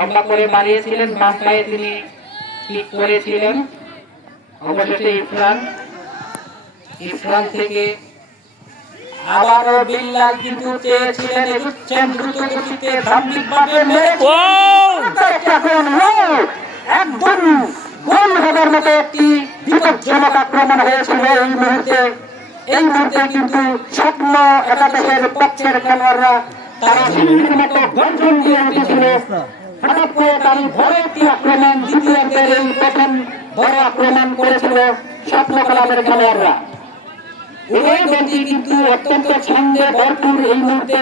লম্বা করে বাড়িয়েছিলেন, বাম পায়ে তিনি ক্লিক করেছিলেন। অবশেষে ইরফান থেকে আবারও বিল্লাল কিন্তু চেয়েছিলেন, এগুচ্ছেন দ্রুত গতিতে ধার্মিকভাবে একদম গোল হবার মতো একটি বিপজ্জনক আক্রমণ হয়েছিল এই মুহূর্তে কিন্তু স্বপ্ন একাদশের পক্ষের খেলোয়াড়রা তারা মতো গর্জন দিয়ে উঠেছিল। হঠাৎ করে তারই বড় একটি আক্রমণ, দ্বিতীয়ার্ধের এই প্রথম বড় আক্রমণ করেছিল স্বপ্ন ক্লাবের খেলোয়াড়রা। উভয় দলটি কিন্তু অত্যন্ত ছন্দে ভরপুর। এই মুহূর্তে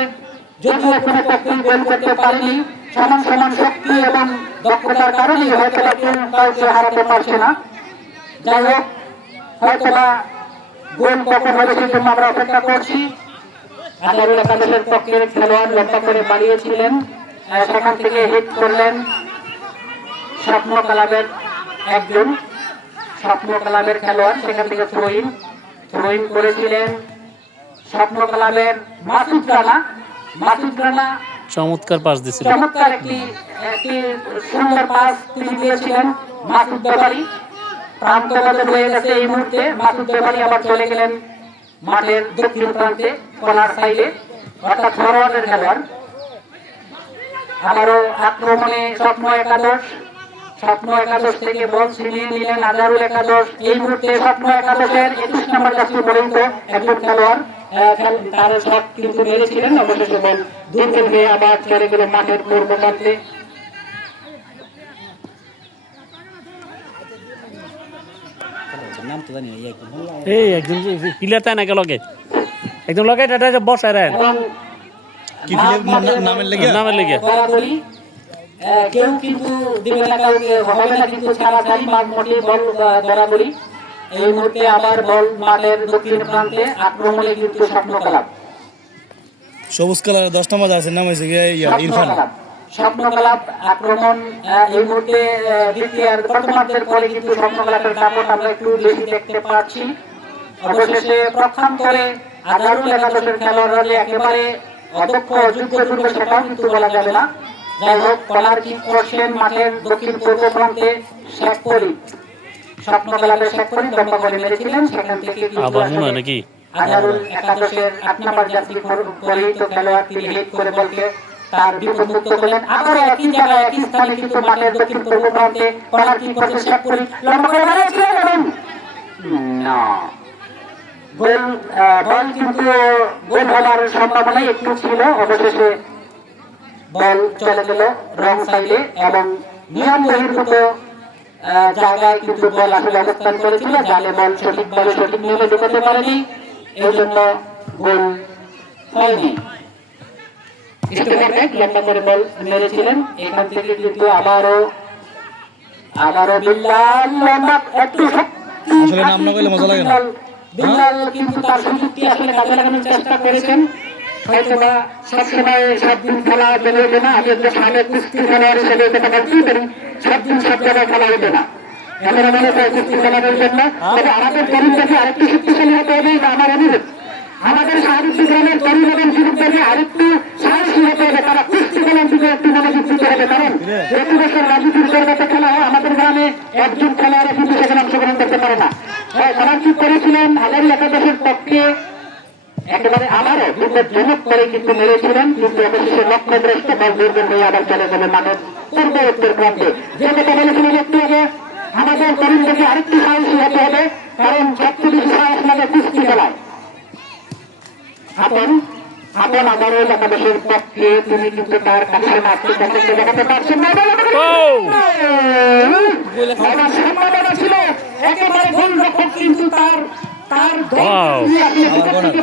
যদিও কোনো পক্ষই গোল করতে পারেনি, সমান সমান শক্তি এবং দক্ষতার কারণেই হয়তো কেউ কাউকে হারাতে পারছে না। যাই হোক, হয়তো বা গোল কখন হবে সেই জন্য আমরা অপেক্ষা করছি। আজহারুল একাদশের পক্ষের খেলোয়াড় লম্বা করে বাড়িয়েছিলেন, সেখান থেকে হিট করলেন স্বপ্ন ক্লাবের একজন স্বপ্ন ক্লাবের খেলোয়াড়, সেখান থেকে থ্রোইন করেছিলেন স্বপ্ন ক্লাবের মাসুদ রানা। চমৎকার পাস দিয়েছিলেন, চমৎকার একটি সুন্দর পাস তিনি দিয়েছিলেন মাসুদ ব্যাপারী। প্রান্ত বদল হয়ে গেছে এই মুহূর্তে। মাসুদ ব্যাপারী আবার চলে গেলেন মাঠের দক্ষিণ প্রান্তে কর্নার সাইডে, অর্থাৎ ফরওয়ার্ডের খেলোয়াড়। আবারও আক্রমণে স্বপ্ন একাদশ থেকে বল ছিনিয়ে নিলেন আজহারুল একাদশ। এই মুহূর্তে স্বপ্ন একাদশের 21 নম্বর জার্সি পর্যন্ত একজন খেলোয়াড় তার শট কিন্তু মেরেছিলেন। অবশেষে বল দূর থেকে আবার চলে গেল মাঠের পূর্ব প্রান্তে। এই একজন প্লেয়ার তাই না লগে একদম লগে এটা বসায় রে কি নামের লেগে কেউ কিন্তু দিবে না, কাউকে হবে না কিন্তু ছাড়াছাড়ি মাঠ মোটে বল বরাবরই। এই মুহূর্তে আবার বল মাঠের দক্ষিণ প্রান্তে, আক্রমণে কিন্তু স্বপ্ন ক্লাব। সবুজ কালার 10 নম্বর আছে, নাম হয়েছে ইরফান। স্বপ্ন ক্লাব আক্রমণ এই মুহূর্তে দ্বিতীয়ার প্রথমার্ধের পরে কিন্তু স্বপ্ন ক্লাবের দাপট আমরা একটু বেশি দেখতে পাচ্ছি। অবশেষে প্রক্ষান্তরে আজহারুল একাদশের খেলোয়াড়রা যে একেবারে অদক্ষ অযোগ্য সেটাও কিন্তু বলা যাবে না। যাই হোক, কর্নার কিক করছেন মাঠের দক্ষিণ পূর্ব প্রান্তে স্বপ্ন ক্লাবের লম্বা করে মেরেছিলেন, সেখান থেকে নাকি আজহারুল একাদশের 8 নম্বর জার্সি পরিহিত খেলোয়াড় তিনি হেড করে বলকে তার বিপদমুক্ত করলেন। আবার একই জায়গায় একই স্থানে কিন্তু মাঠের দক্ষিণ পূর্ব প্রান্তে কর্নার কিক করছে শেখপুরি, লম্বা করে মেরেছিলেন এবং না বল কিন্তু গোল হওয়ার সম্ভাবনা একটু ছিল। অবশেষে বল চলে গেল রং সাইডে এবং নিয়ম বহির্ভূত জায়গায় কিন্তু বল আসলে অবস্থান করেছিল, জালে বল সঠিকভাবে সঠিক নিয়মে ঢুকাতে পারেনি, এই জন্য গোল হয়নি। লম্বা করে বল মেরেছিলেন, এখান থেকে কিন্তু আবারও বিল্লাল লম্বা একটু আসলে নাম না কইলে মজা লাগে না। বিল্লাল কিন্তু তার সুযোগটি আসলে কাজে লাগানোর চেষ্টা করেছেন। হয়তোবা সবসময় 7 দিন খেলা চলে যেতে না, আমি একটু সামনে কুস্তি খেলোয়াড় হিসেবে কথা বলতেই পারি, 7 দিন 7 জায়গায় খেলা হতো না। এখন মনে হয় কুস্তি খেলানোর জন্য তবে আমাদের তরুণদেরকে আরেকটু শক্তিশালী হতে হবে, এটা আমার অনুরোধ। আমাদের শাহরুখী গ্রামের তরুণ এবং যুবকদেরকে আরেকটু সাহসী হতে হবে, তারা কুস্তি খেলার দিকে একটু মনোযোগ দিতে হবে। কারণ প্রতি বছর রাজনীতির পরিবর্তে খেলা হয়, আমাদের গ্রামে একজন খেলোয়াড় কিন্তু সেখানে অংশগ্রহণ করতে পারে না। খেলার কি করেছিলেন আজহারুল একাদশের পক্ষে একেবারে আবারও বিপজ্জনক করে কিন্তু মেরেছিলেন, কিন্তু অবশেষে লক্ষ্যগ্রস্ত বল দুর্বল হয়ে আবার চলে যাবে মাঠের পূর্ব উত্তর প্রান্তে। যে কথা বলেছিলেন একটু আগে, আমাদের তরুণদেরকে আরেকটু সাহসী হতে হবে, কারণ সবচেয়ে বেশি সাহস লাগে কুস্তি খেলায়। আপন আজহারুল একাদশের পক্ষে তিনি কিন্তু তার কাছে মাঠকে দেখাতে পারছেন না, সম্ভাবনা ছিল একেবারে গোলরক্ষক কিন্তু তার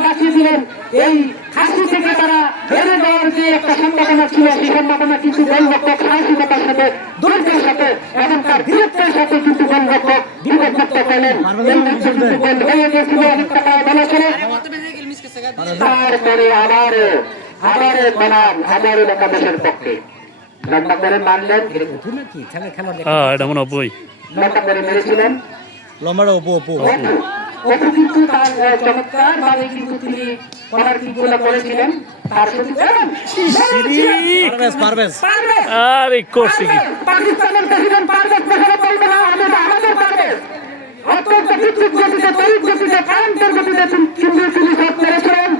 বাঁচিয়েছিলেন। এই হাসি থেকে তারা বেড়ে যাওয়ার যে একটা সম্ভাবনা ছিল, সেই সম্ভাবনা কিন্তু গোলরক্ষক সাহসিকতার সাথে দূরত্বের সাথে এবং তার বীরত্বের সাথে কিন্তু গোলরক্ষক বিপদমুক্ত করলেন। গোল হয়ে গিয়েছিল অনেকটা বলা ছিল। তারপরে আবারও আজহারুল একাদশের পক্ষে লম্বা করে মারলেন, এটা মনে হয় লম্বা করে মেরেছিলেন, লম্বাটা অপু অপু কিন্তু তার চমৎকার ভাবে কিন্তু তিনি কর্নার কিকগুলো করেছিলেন। তার সাথে পারবেজ আরে করছি কি পাকিস্তানের প্রেসিডেন্ট পারভেজ দেখানো বলবে না আমাদের পারভেজ অত্যন্ত বিদ্যুৎ গতিতে তড়িৎ গতিতে কারেন্টের গতিতে কিন্তু তিনি শট করেছিলেন।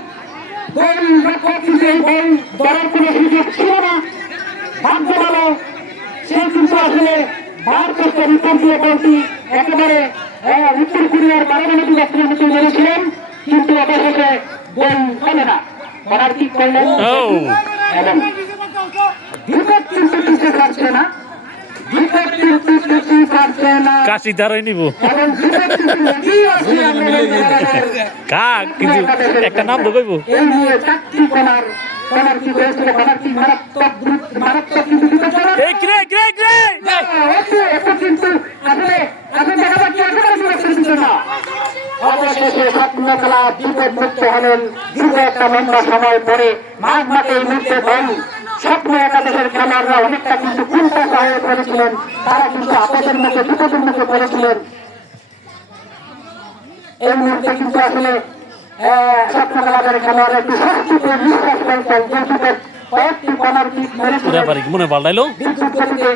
গোল রক্ষক কিন্তু এই গোল ধরার কোনো সুযোগ ছিল না। ভাগ্য ভালো সে কিন্তু আসলে ভারতের রিপোর্ট দিয়ে গোলটি একেবারে উত্তর কোরিয়ার পারমাণবিক অস্ত্রের মেরেছিলেন, কিন্তু অবশেষে গোল হলো না। কর্নার কিক করলেন এবং বিপদ কিন্তু পিছিয়ে থাকছে না, বিপদ কিন্তু পিছিয়ে থাকছে না কাশি ধারাই নিব এবং বিপদ কিন্তু এগিয়ে আসছে আমাদের কাক কিন্তু একটা নাম তো কইব এই নিয়ে চারটি কর্নার কিক হয়েছিল। কর্নার কিক মারাত্মক কিন্তু বিপজ্জনক। এই গ্রে গ্রে গ্রে কিন্তু আসলে এখন দেখা যাচ্ছে একেবারে বিপজ্জনক না। অবশেষে স্বপ্ন খেলা বিপদমুক্ত হলেন দীর্ঘ একটা লম্বা সময় পরে। মাঝ মাঠে এই মুহূর্তে বল স্বপ্ন একাদশের খেলোয়াড়রা অনেকটা কিন্তু কুণ্ঠাসা হয়ে পড়েছিলেন, তারা কিন্তু আপদের মুখে বিপদের মুখে পড়েছিলেন। এই মুহূর্তে কিন্তু আসলে স্বপ্ন খেলাদের খেলোয়াড়রা একটু স্বস্তিতে নিঃশ্বাস ফেলতেন, যেহেতু কয়েকটি কর্নার কিক মেরেছিলেন ব্যাপারে কি মনে পাল্টাইলো বিদ্যুৎ গতিতে।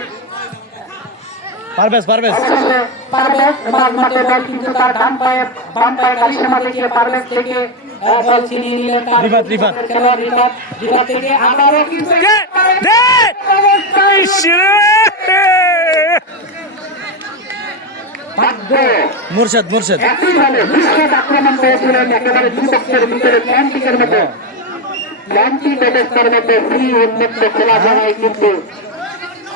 পারভেজ অবশেষে পারভেজ মাঝ মাঠে বল কিন্তু তার বাম পায়ে কালিশমা দেখিয়ে পারভেজ থেকে বল ছিনিয়ে নিলেন তার রিফাত। খেলোয়াড় রিফাত থেকে আবারও কিন্তু ভাগ্য মুর্শেদ একইভাবে নিঃশ্বাস আক্রমণ করেছিলেন একেবারে দুপক্ষের ভিতরে প্ল্যান্টিকের মতো প্ল্যান্টিক ব্যবস্থার মধ্যে ফ্রি উন্মুক্ত খোলা জায়গায় কিন্তু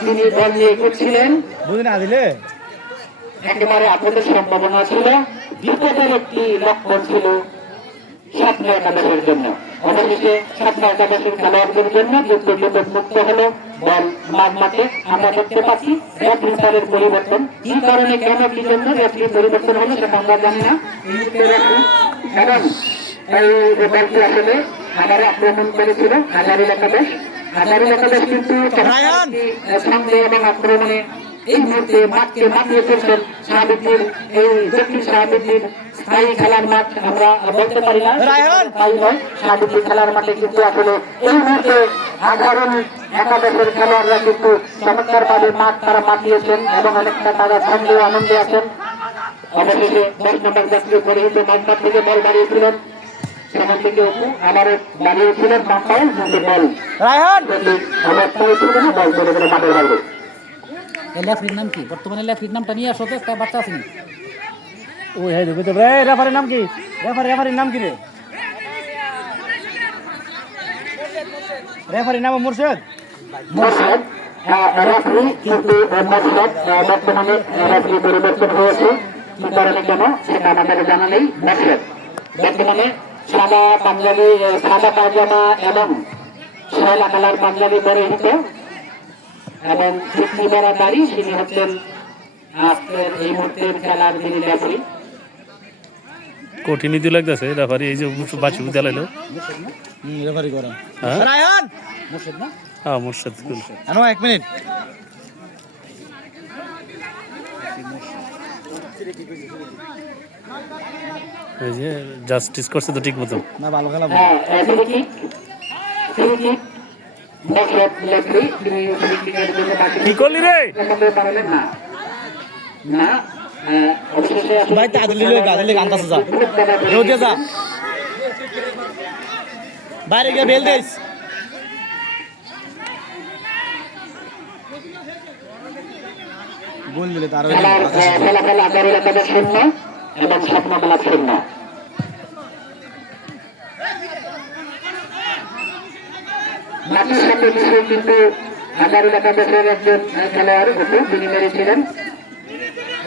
তিনি বল নিয়ে ঘুরছিলেন। বুঝি না দিলে একেবারে আপনাদের সম্ভাবনা ছিল, বিপদের একটি লক্ষণ ছিল স্বপ্ন একাদশের জন্য। অবশেষে স্বপ্ন একাদশের খেলোয়াড়দের জন্য কিন্তু বিপদ মুক্ত হলো বল মাঝ মাঠে। আমরা দেখতে পাচ্ছি রেফারির পরিবর্তন, কি কারণে কেন কি জন্য রেফারি পরিবর্তন হলো সেটা আমরা জানি না। এই মুহূর্তে রেফারি এবং এই বলটি আসলে আবারও আক্রমণ করেছিল হাজারুল একাদশ। হাজারুল একাদশ কিন্তু সন্দেহ এবং আক্রমণে এই মুহূর্তে মাঠকে মাতিয়ে ফেলছেন শাহাবুদ্দিন। এই দক্ষিণ শাহাবুদ্দিন স্থায়ী খেলার মাঠ আমরা বলতে পারি না, স্থায়ী নয়। শাহাবুদ্দিন খেলার মাঠে কিন্তু আসলে এই মুহূর্তে সাধারণ একাদশের খেলোয়াড়রা কিন্তু চমৎকার ভাবে মাঠ তারা মাতিয়েছেন এবং অনেকটা তারা সন্দেহ আনন্দে আছেন। অবশেষে 10 নম্বর জাতীয় পরিহিত মাঠ থেকে বল বাড়িয়েছিলেন, সেখান থেকে অপু আবারও বাড়িয়েছিলেন মাথায় কিন্তু বল অবস্থায় ছিল না, বল চলে গেল মাঠের বাইরে। লেফরির নাম কি? বর্তমানে লেফরির নামটা নিয়ে আসো তো, একটা বাচ্চা আছে না? ওই হ্যাঁ দেখো তো রেফারির নাম কি? রেফারির নাম কি রে? রেফারির নাম মুর্শেদ। মোর্শেদ রেফারি কিন্তু মোর্শেদ বর্তমানে রেফারি পরিবর্তন হয়েছে, কি কারণে কেন সেটা আমাদের জানা নেই। মোর্শেদ বর্তমানে সাদা পাঞ্জাবি, সাদা পায়জামা এবং শ্যাওলা কালার পাঞ্জাবি পরিহিত এবং চুক্তি করা দাড়ি, তিনি হচ্ছেন আজকের এই মুহূর্তের খেলার যিনি রেফারি। কঠিন নীতি লাগতেছে রেফারি এই যে বাসি বিদ্যালয় রেফারি করা হ্যাঁ রায়হান মুর্শিদ না? হ্যাঁ মুর্শেদ স্কুল আনো 1 মিনিট এই যে জাস্টিস করছে তো ঠিক মতো না ভালো খেলা হ্যাঁ ফ্রি কিক মোর্শেদ রেফারি, তিনি ফ্রি কিকের জন্য বাকি কি করলি রে করতে পারলেন না। না অবশেষে ভাই তাদলি গান্তাছে যা রোগে যা বাইরে গিয়ে বেল দেস গোল দিলে তার ফলাফল আগামী একাদশ শূন্য এবং স্বপ্ন খেলা শূন্য। মাটির সাথে মিশে কিন্তু আগামী একাদশের একজন খেলোয়াড় হতো, তিনি মেরেছিলেন।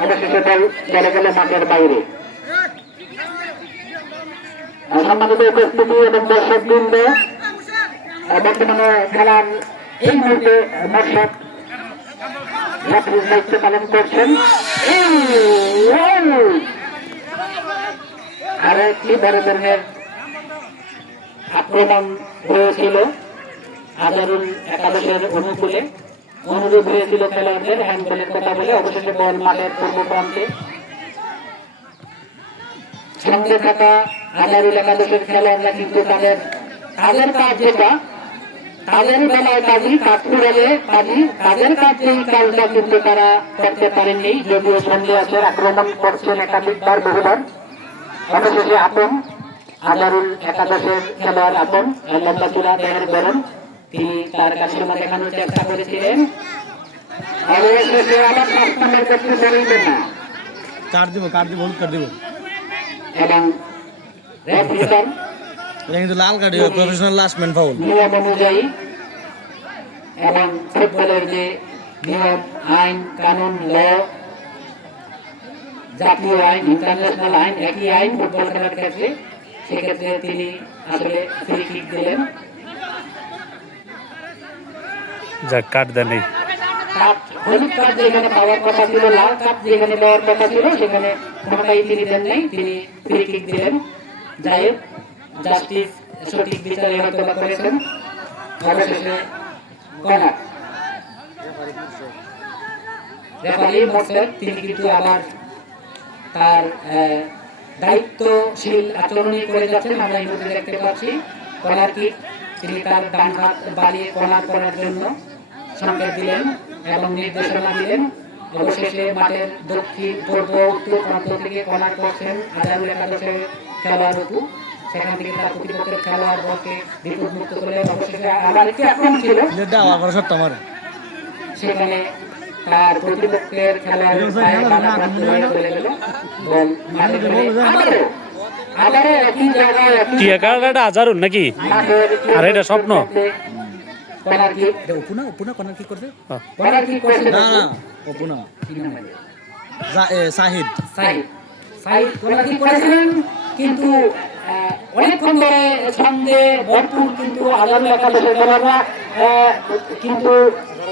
অবশেষে বল চলে গেল মাঠের বাইরে। সম্মানিত উপস্থিতি এবং দর্শক বৃন্দ, বর্তমানে খেলার এই মুহূর্তে মোর্শেদ রেফারির দায়িত্ব পালন করছেন। আরো একটি বড় ধরনের আক্রমণ হয়েছিল হাজারুল একাদশের অনুকূলে, অনুরোধ হয়েছিল খেলোয়াড়দের হ্যান্ডবলের কথা বলে। অবশেষে বল মাঠের পূর্ব প্রান্তে সঙ্গে থাকা আজারুল একাদশের খেলোয়াড়রা কিন্তু তাদের কাজের কাজ যেটা তাদের বেলায় কাজ কুড়ালে তাদের কাজ এই কাজটা কিন্তু তারা করতে পারেননি, যদিও সন্দেহাসের আক্রমণ করছেন একাধিকবার বহুবার। অবশেষে আপন আজারুল একাদশের খেলোয়াড় আপন লম্বা চূড়া দেহের গরম, তিনি তার কাছিমা দেখানোর চেষ্টা করেছিলেন। অবশেষে আবার কাস্টমার করতে বলবেন না কাট দিব হলুদ কাট দিব। এবং রেফারির এটা কিন্তু লাল কার্ড হবে, প্রফেশনাল লাস্ট ম্যান ফাউল। নিয়ম অনুযায়ী এবং ফুটবলের যে নিয়ম আইন কানুন ল জাতীয় আইন ইন্টারন্যাশনাল আইন একই আইন ফুটবল খেলার ক্ষেত্রে, সেক্ষেত্রে তিনি আসলে ফ্রি কিক দিলেন। যা কাট দেন এই হলুদ কার্ড যেখানে পাওয়ার কথা ছিল, লাল কার্ড যেখানে দেওয়ার কথা ছিল, সেখানে কোনোটাই তিনি দেন নাই, তিনি ফ্রি কিক দিলেন। যাই হোক, জাস্টিস সঠিক বিচারে হয়তো বা করেছেন। অবশেষে কর্নার রেফারি মোর্শেদ তিনি কিন্তু আবার তার দায়িত্বশীল আচরণই করে যাচ্ছেন। আমরা এই মুহূর্তে দেখতে পাচ্ছি কর্নার কিক, তিনি তার ডান হাত বাড়িয়ে কর্নার করার জন্য সংকেত দিলেন এবং নির্দেশনা দিলেন। অবশেষে মাঠের দক্ষিণ পূর্ব উত্তর প্রান্ত থেকে কর্নার করছেন আজারুল একাদশের খেলোয়াড় অপু, সেখান থেকে তার প্রতিপক্ষের খেলোয়াড় বলকে বিপদ মুক্ত করে অবশেষে আবার একটি আক্রমণ ছিল, সেখানে তার প্রতিপক্ষের খেলোয়াড় চলে গেল। বল মাঠে আবারও একই জায়গায় টিয়া কার্ডটা আজারুল নাকি? আর এটা স্বপ্ন। কর্নার কিক উপনা কর্নার কিক করছে। কর্নার কিক করছে না অপু না, সাহিদ সাইড কর্নার কিক করেছিলেন, কিন্তু অনেকক্ষণ ধরে ছন্দে ভরপুর কিন্তু আজারুল একাদশের খেলোয়াড়রা, কিন্তু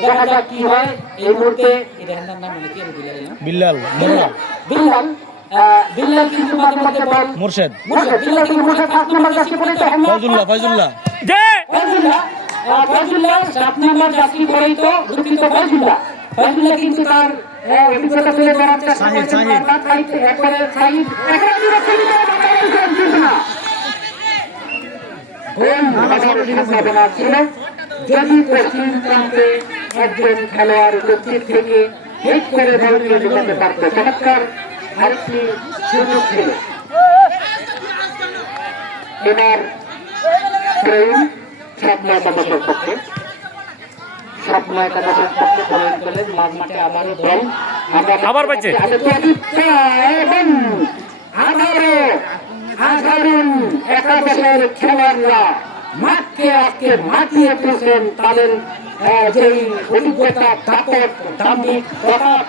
দেখা যাক কি হয়। এই মুহূর্তে বিল্লাল বিল্লাল কিন্তু মাঝে মাঝে বল মোর্শেদ বিল্লাল কিন্তু মোর্শেদ 7 নম্বর জার্সি পরে তো ফাইজুল্লাহ ফয়জুল্লাহ 7 নম্বর জার্সি পরেই তো দুঃখিত ফয়জুল্লাহ কিন্তু তার অভিজ্ঞতা তুলে ধরার চেষ্টা করছেন। একবারে সাইড একেবারে বিরক্তি না সম্ভাবনা ছিল, যদি পশ্চিম প্রান্তে একজন খেলোয়াড় উপস্থিত থেকে হেড করে বলকে ঢুকাতে পারত। চমৎকার আরেকটি সুযোগ ছিল। এবার প্রয়োগ স্বপ্ন একাদশের পক্ষে প্রয়োগ করলেন মাঝ মাঠে আবারও দল আবার পাইছে এবং আজারুল একাদশের খেলোয়াড়রা মাঠকে আজকে মাতিয়ে তুলছেন। তাদের যেই অভিজ্ঞতা দাপট দাম্ভিক প্রতাপ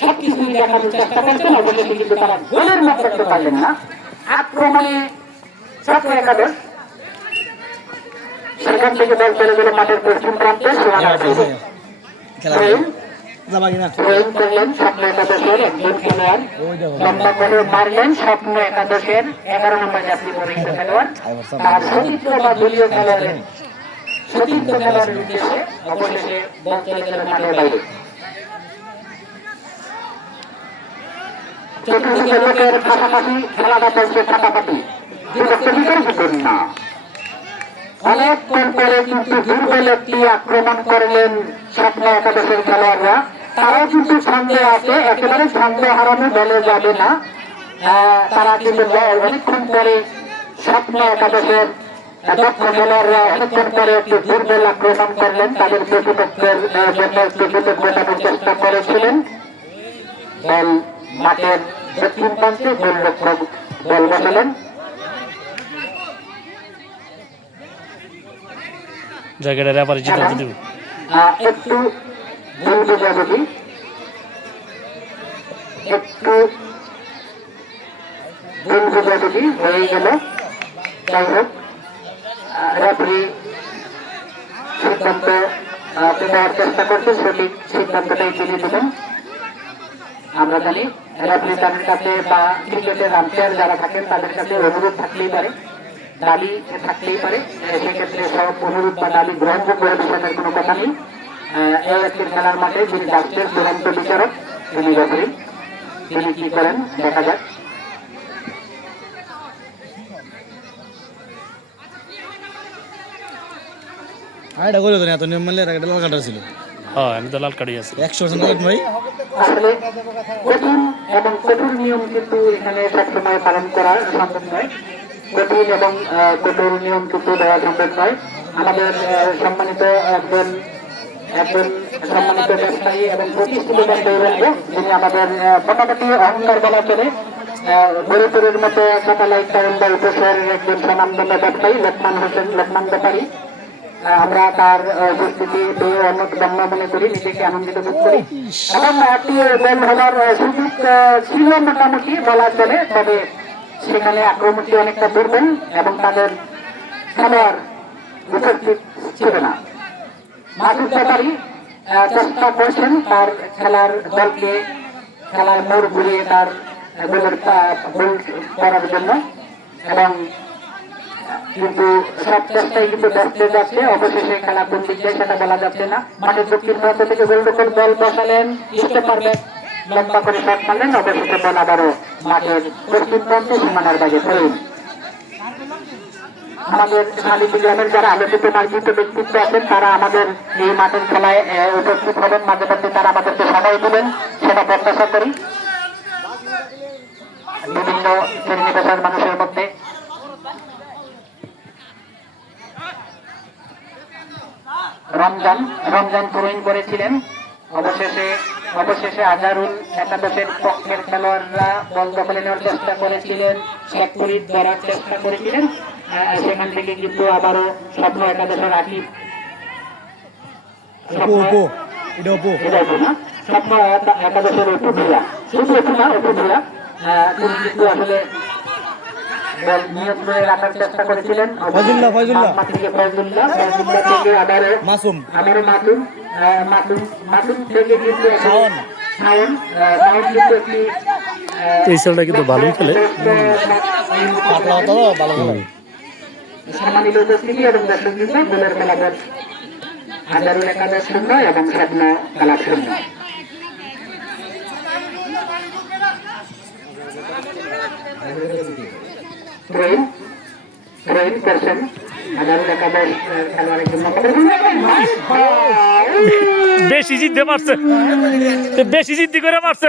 সবকিছুই দেখানোর চেষ্টা করছেন। অবশ্যই কিন্তু তারা গোলের মুখ করতে পারলেন না। আক্রমণে ছাত্র একাদশ, সেখান থেকে বল চলে গেল মাঠের পশ্চিম প্রান্তে। করলেন স্বপ্ন একাদশের একজন খেলোয়াড়, লম্বা করে মারলেন স্বপ্ন একাদশের 11 নম্বর জার্সি পরিহিত খেলোয়াড়, তার সতীর্থ বা দলীয় খেলোয়াড়ের উদ্দেশ্যে। অবশেষে বল চলে গেল মাঠের বাইরে। চতুর্দিকে লোকের পাশাপাশি খেলাটা চলছে ফাটাফাটি, না অনেকক্ষণ পরে কিন্তু দুর্বল একটি আক্রমণ করলেন স্বপ্ন একাদশের খেলোয়াড়রা। তারাও কিন্তু ছন্দে আছে, একেবারে ছন্দ হারানো বলে যাবে না। তারা কিন্তু অনেকক্ষণ পরে স্বপ্ন একাদশের দক্ষ খেলোয়াড়রা অনেকক্ষণ পরে একটি দুর্বল আক্রমণ করলেন, তাদের প্রতিপক্ষের জন্য একটি বিপদ ঘটানোর চেষ্টা করেছিলেন। বল মাঠের দক্ষিণ প্রান্তে গোলরক্ষক বল বসালেন। জায়গাটা রেফারি জিতে দিবে। একটু ভুল বোঝাবুঝি, হয়ে গেল। যাই হোক, রেফারি সিদ্ধান্ত দেওয়ার চেষ্টা করছে, সঠিক সিদ্ধান্তটাই তিনি দেবেন। আমরা জানি রেফারি তাদের কাছে বা ক্রিকেটের আম্পায়ার যারা থাকেন তাদের কাছে অনুরোধ থাকলেই পারে, দাবি থাকলেই পারে, সেক্ষেত্রে সব অনুরোধ বা দাবি গ্রহণযোগ্য বিষয়ের কোনো কথা নেই। এই আজকের খেলার মাঠে যিনি রাষ্ট্রের চূড়ান্ত বিচারক তিনি রেফারি, তিনি কি করেন দেখা যাক। আর এটা করে এত নিয়ম মানলে এটা লাল কাটার ছিল হ্যাঁ আমি তো লাল কার্ডই আছে 100% লাল ভাই আসলে কঠিন এবং কঠোর নিয়ম কিন্তু এখানে সবসময় পালন করা সম্ভব নয়। কঠিন এবং কঠোর নিয়ম কিন্তু দেওয়া সম্ভব নয়। আমাদের সম্মানিত একজন সম্মানিত ব্যবসায়ী এবং প্রতিষ্ঠিত ব্যবসায়ী যিনি আমাদের মোটামুটি অহংকার বলা চলে গরিপুরের মতো স্যাটেলাইট টাউন বা উপশহরের একজন স্বনামধন্য ব্যবসায়ী লোকমান ব্যাপারী। আমরা তার উপস্থিতি পেয়ে অন্যতম মনে করি, নিজেকে আনন্দিত বোধ করি এবং একটি গোল হওয়ার সুযোগ ছিল মোটামুটি বলা চলে। তবে সেখানে আক্রমণটি অনেকটা দুর্বল এবং তাদের খেলোয়াড় উপস্থিত ছিল না। মাসুদ ব্যাপারী চেষ্টা করছেন তার খেলার দলকে খেলার মোড় ঘুরিয়ে তার গোল করার জন্য এবং কিন্তু সব চেষ্টাই কিন্তু ব্যস্ত যাচ্ছে। অবশেষে খেলা কোন দিক যায় সেটা বলা যাচ্ছে না। মাঠের দক্ষিণ প্রান্ত থেকে গোলরক্ষক বল বসালেন, স্টপার ব্যাক লম্বা করে শট মারলেন। অবশেষে বল আবারও মাঠের পশ্চিম প্রান্তে সীমানার বাইরে পড়ে। আমাদের শালিকি গ্রামের যারা আলোচিত মার্জিত ব্যক্তিত্ব আছেন তারা আমাদের এই মাঠের খেলায় উপস্থিত হবেন, মাঝে মধ্যে তারা আমাদেরকে সময় দেবেন, সেটা প্রত্যাশা করি। বিভিন্ন শ্রেণী পেশার মানুষের মধ্যে রমজান তুরইন করেছিলেন। অবশেষে আজারুল একাদশের পক্ষের খেলোয়াড়রা বল দখলে নেওয়ার চেষ্টা করেছিলেন, শট ধরার চেষ্টা করেছিলেন। সেখান থেকে কিন্তু আবারও স্বপ্ন একাদশের আকিব স্বপ্ন একাদশের উপজেলা শুধু উপজেলা তিনি কিন্তু আসলে বল নিয়ন্ত্রণে রাখার চেষ্টা করেছিলেন। এই ছেলেটা কিন্তু ভালোই খেলে। সম্মানিত উপস্থিতি এবং দর্শকবৃন্দ, গোলের ফলাফল হাজারুল একাদশ 0 এবং স্বপ্ন খেলা 0। ট্রেন করছেন হাজারুল একাদশ খেলোয়াড়ের জন্য। বেশি জিদ্দি মারছে, বেশি জিদ্দি করে মারছে।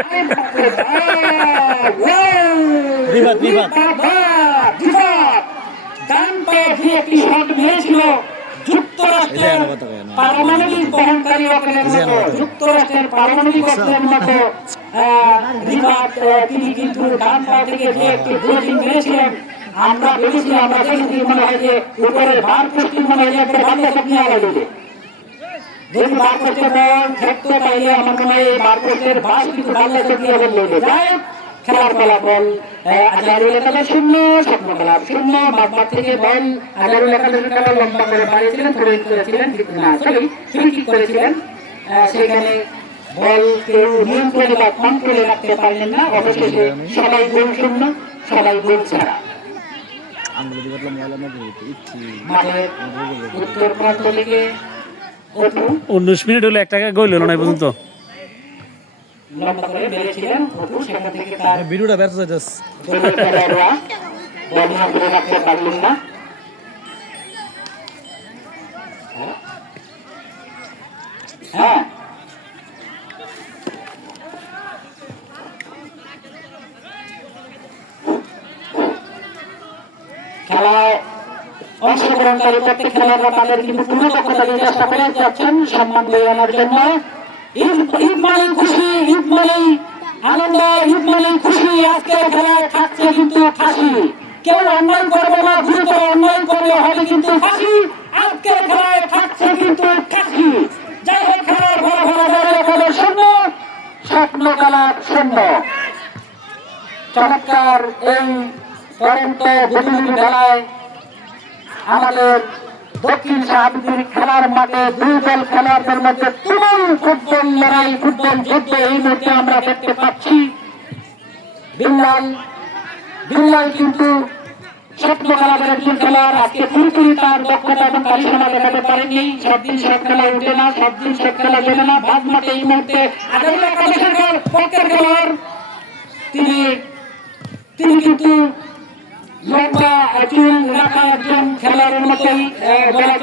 ডান পায়ে দিয়ে একটি শট মেরেছিল যুক্তরাষ্ট্রের পারমাণবিক বহনকারী রকেটের মতো, যুক্তরাষ্ট্রের পারমাণবিক অস্ত্রের মতো রিভার্ট তিনি কিন্তু ডান পা থেকে যে একটি ব্লোটিং মেরেছিলেন। আমরা দেখেছি, আমরা দেখেছি মনে হয় যে উপরে বার পোস্টিং মনে হয় একটা বাংলাদেশ নিয়ে আলাদা যদি বার পোস্টের বল থাকতো তাহলে আমার মনে হয় বার পোস্টের বাস কিন্তু বাংলাদেশ নিয়ে বললে যায়। খেলার ফলাফল আজারুল একাদশ 0, স্বপ্ন খেলা 0। মাঠ থেকে বল আজারুল একাদশের খেলা লম্বা করে বাড়িয়েছিলেন, থ্রোইন করেছিলেন, কিন্তু না সরি ফ্রি কিক করেছিলেন। সেখানে বল কেউ নিয়ন্ত্রণে বা কন্ট্রোলে রাখতে পারলেন না। অবশেষে সবাই গোল 0, সবাই গোল ছাড়া। মাঠের উত্তর প্রান্ত থেকে 19 মিনিট হলো, একটা গোল হলো না পর্যন্ত। লম্বা করে বেরিয়েছিলেন সেখান থেকে তার ভিডিওটা ব্যর্থ যাচ্ছে, বল নিয়ন্ত্রণে রাখতে পারলেন না। হ্যাঁ, খেলায় অংশগ্রহণকারী প্রত্যেক খেলোয়াড়রা তাদের কিন্তু পূর্ণ দক্ষতা দিয়ে চেষ্টা করে যাচ্ছেন সম্মান দিয়ে আনার জন্য। ঈদ মানে খুশি, ঈদ মানে আনন্দ, ঈদ মানে খুশি। আজকের খেলায় থাকছে কিন্তু ফাঁসি। কেউ অন্যায় করবে না, গুরুতর অন্যায় করলে হবে কিন্তু ফাঁসি। আজকের খেলায় থাকছে কিন্তু ফাঁসি। যাই হোক, খেলার ফলাফল 0, স্বপ্ন খেলা 0। চমৎকার এই পরন্ত বুদ্ধিজীবী খেলায় আমাদের দক্ষিণ শাহবাগের খেলার মাঠে দুই দল খেলোয়াড়দের মধ্যে তুমুল ফুটবল লড়াই, ফুটবল যুদ্ধ এই মুহূর্তে আমরা দেখতে পাচ্ছি। বিল্লাল কিন্তু স্বপ্ন খেলার একজন খেলোয়াড়, আজকে পুরোপুরি তার দক্ষতা এবং কারিশমা দেখাতে পারেনি। সব দিন সব খেলায় উঠে না, সব দিন সব খেলা জেনে না। ভাগ মাঠে এই মুহূর্তে আজারুল একাদশের পক্ষের খেলোয়াড়, তিনি কিন্তু লম্বা চুল রাখা একজন খেলোয়াড়ের মতোই বলা